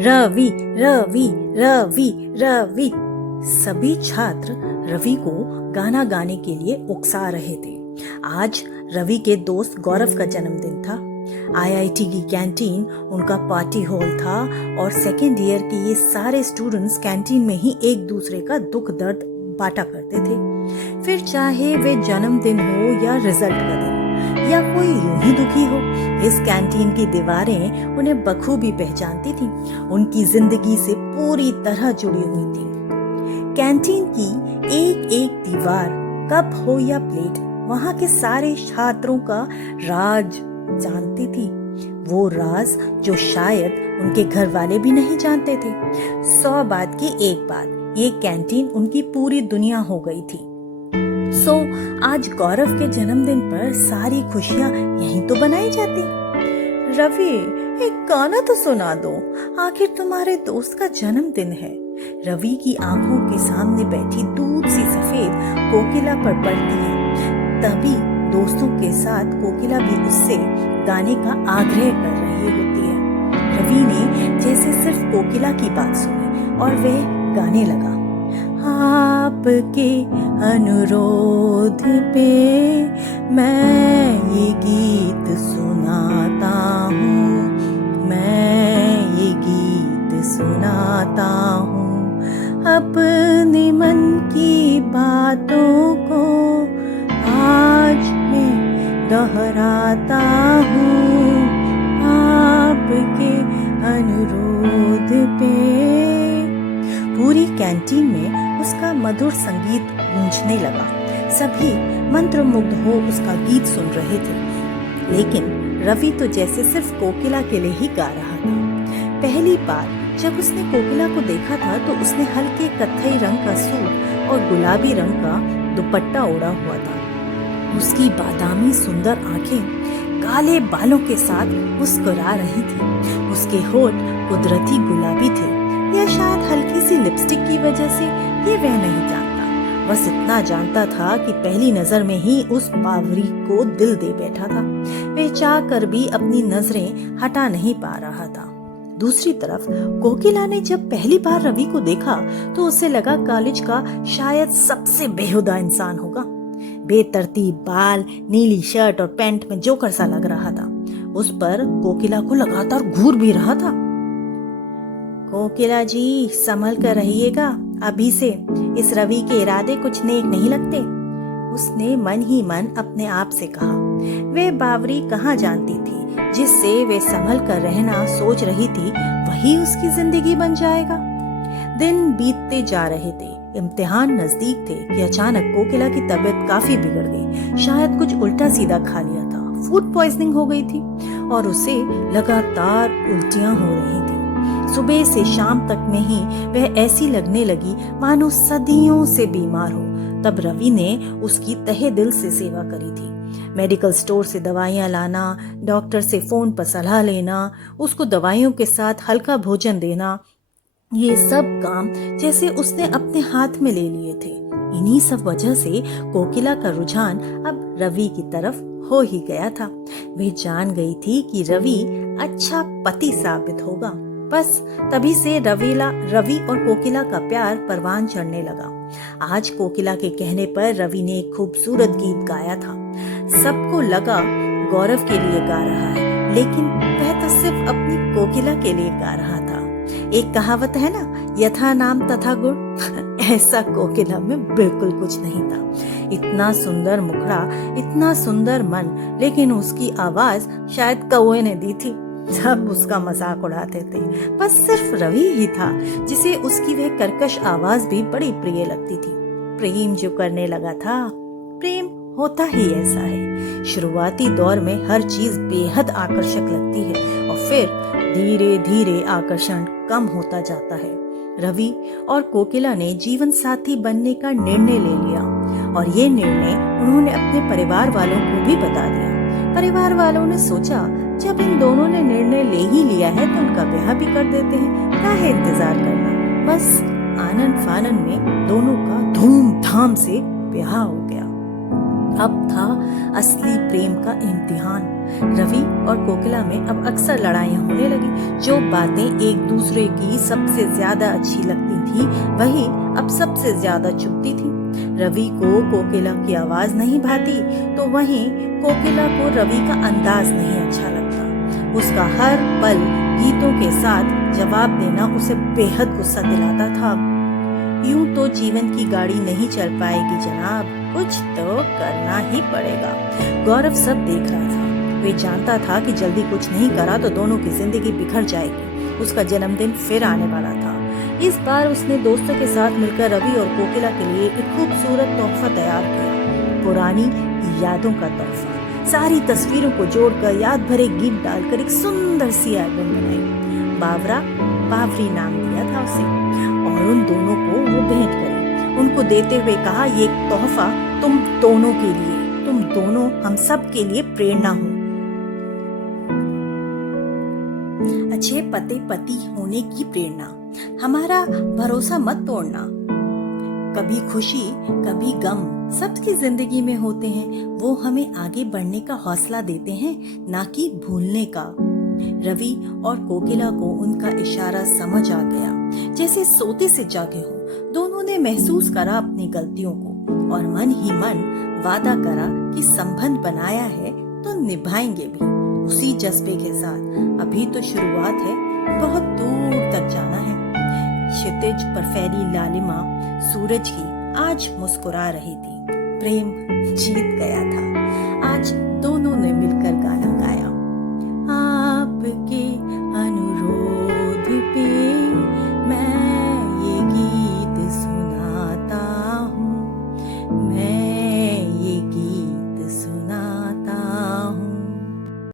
रवि रवि रवि रवि। सभी छात्र रवि को गाना गाने के लिए उकसा रहे थे। आज रवि के दोस्त गौरव का जन्मदिन था। आईआईटी की कैंटीन उनका पार्टी हॉल था और सेकेंड ईयर के ये सारे स्टूडेंट्स कैंटीन में ही एक दूसरे का दुख दर्द बांटा करते थे। फिर चाहे वे जन्मदिन हो या रिजल्ट का दिन या कोई यूं ही दुखी हो, इस कैंटीन की दीवारें उन्हें बखूबी पहचानती थीं। उनकी जिंदगी से पूरी तरह जुड़ी हुई थी। कैंटीन की एक एक दीवार, कप हो या प्लेट, वहां के सारे छात्रों का राज जानती थी। वो राज जो शायद उनके घर वाले भी नहीं जानते थे। 100 बात की एक बात, ये कैंटीन उनकी पूरी दुनिया हो गई थी। आज गौरव के जन्मदिन पर सारी खुशियां यहीं तो बनाई जाती। रवि, एक गाना तो सुना दो, आखिर तुम्हारे दोस्त का जन्मदिन है। रवि की आंखों के सामने बैठी दूध सी सफेद कोकिला पर पड़ती है। तभी दोस्तों के साथ कोकिला भी उससे गाने का आग्रह कर रही होती है। रवि ने जैसे सिर्फ कोकिला की बात सुनी और वह गाने लगा। आपके अनुरोध पे मैं ये गीत सुनाता हूँ, मैं ये गीत सुनाता हूँ। अपने मन की बातों को आज मैं दोहराता हूँ, आपके अनुरोध पे। पूरी कैंटीन में उसका मधुर संगीत गूंजने लगा। सभी मंत्रमुग्ध हो उसका गीत सुन रहे थे, लेकिन रवि तो जैसे सिर्फ कोकिला के लिए ही गा रहा था। पहली बार जब उसने कोकिला को देखा था तो उसने हल्के कत्थई रंग का सूट और गुलाबी रंग का दुपट्टा ओढ़ा हुआ था। उसकी बादामी सुंदर आंखें काले बालों के साथ मुस्कुरा रही थी। उसके होठ कुदरती गुलाबी थे, या शायद हल्की सी लिपस्टिक की वजह से, ये वह नहीं जानता। बस इतना जानता था कि पहली नजर में ही उस बावरी को दिल दे बैठा था। वह चाह कर भी अपनी नजरें हटा नहीं पा रहा था। दूसरी तरफ कोकिला ने जब पहली बार रवि को देखा तो उसे लगा कॉलेज का शायद सबसे बेहुदा इंसान होगा। बेतरतीब बाल, नीली शर्ट और पैंट में जोकर सा लग रहा था। उस पर कोकिला को लगातार घूर भी रहा था। कोकिला जी, संभल कर रहिएगा, अभी से इस रवि के इरादे कुछ नेक नहीं लगते, उसने मन ही मन अपने आप से कहा। वे बावरी कहाँ जानती थी, जिससे वे संभल कर रहना सोच रही थी वही उसकी जिंदगी बन जाएगा। दिन बीतते जा रहे थे, इम्तिहान नजदीक थे कि अचानक कोकिला की तबीयत काफी बिगड़ गई। शायद कुछ उल्टा सीधा खा लिया था, फूड पॉइजनिंग हो गई थी और उसे लगातार उल्टियां हो रही थी। सुबह से शाम तक में ही वह ऐसी लगने लगी मानो सदियों से बीमार हो। तब रवि ने उसकी तहे दिल से सेवा करी थी। मेडिकल स्टोर से दवाइयां लाना, डॉक्टर से फोन पर सलाह लेना, उसको दवाइयों के साथ हल्का भोजन देना, ये सब काम जैसे उसने अपने हाथ में ले लिए थे। इन्हीं सब वजह से कोकिला का रुझान अब रवि की तरफ हो ही गया था। वह जान गई थी कि रवि अच्छा पति साबित होगा। बस तभी से रवि और कोकिला का प्यार परवान चढ़ने लगा। आज कोकिला के कहने पर रवि ने एक खूबसूरत गीत गाया था। सबको लगा गौरव के लिए गा रहा है, लेकिन वह तो सिर्फ अपनी कोकिला के लिए गा रहा था। एक कहावत है ना, यथा नाम तथा गुण। ऐसा कोकिला में बिल्कुल कुछ नहीं था। इतना सुंदर मुखड़ा, इतना सुंदर मन, लेकिन उसकी आवाज शायद कौवे ने दी थी। सब उसका मजाक उड़ाते थे। बस सिर्फ रवि ही था जिसे उसकी वह कर्कश आवाज भी बड़ी प्रिय लगती थी। प्रेम जो करने लगा था, प्रेम होता ही ऐसा है। शुरुआती दौर में हर चीज बेहद आकर्षक लगती है और फिर धीरे धीरे आकर्षण कम होता जाता है। रवि और कोकिला ने जीवन साथी बनने का निर्णय ले लिया और ये निर्णय उन्होंने अपने परिवार वालों को भी बता दिया। परिवार वालों ने सोचा, जब इन दोनों ने निर्णय ले ही लिया है तो उनका ब्याह भी कर देते हैं, क्या है इंतजार करना। बस आनन फानन में दोनों का धूमधाम से ब्याह हो गया। अब था असली प्रेम का इम्तिहान। रवि और कोकिला में अब अक्सर लड़ाइयाँ होने लगी। जो बातें एक दूसरे की सबसे ज्यादा अच्छी लगती थी वही अब सबसे ज्यादा चुभती थी। रवि को कोकिला की आवाज नहीं भाती तो वहीं कोकिला को रवि का अंदाज नहीं अच्छा लगता। उसका हर पल गीतों के साथ जवाब देना उसे बेहद गुस्सा दिलाता था। यूं तो जीवन की गाड़ी नहीं चल पाएगी जनाब, कुछ तो करना ही पड़ेगा। गौरव सब देख रहा था। वे जानता था कि जल्दी कुछ नहीं करा तो दोनों की जिंदगी बिखर जाएगी। उसका जन्मदिन फिर आने वाला था। इस बार उसने दोस्तों के साथ मिलकर रवि और कोकिला के लिए एक खूबसूरत तोहफा तैयार किया। पुरानी यादों का तोहफा। सारी तस्वीरों को जोड़कर याद भरे गीत डालकर एक सुंदर सी एल्बम बनाई। बावरा बावरी नाम दिया था उसे और उन दोनों को वो भेंट करी। उनको देते हुए कहा, ये तोहफा तुम दोनों के लिए, तुम दोनों हम सब के लिए प्रेरणा हो। अच्छे पति होने की प्रेरणा। हमारा भरोसा मत तोड़ना। कभी खुशी कभी गम सबकी जिंदगी में होते हैं। वो हमें आगे बढ़ने का हौसला देते हैं, ना कि भूलने का। रवि और कोकिला को उनका इशारा समझ आ गया, जैसे सोते से जागे हो। दोनों ने महसूस करा अपनी गलतियों को और मन ही मन वादा करा कि संबंध बनाया है तो निभाएंगे भी उसी जज्बे के साथ। अभी तो शुरुआत है, बहुत दूर तक जाना है। क्षितिज पर फैली लालिमा सूरज की आज मुस्कुरा रही थी। प्रेम जीत गया था। आज दोनों ने मिलकर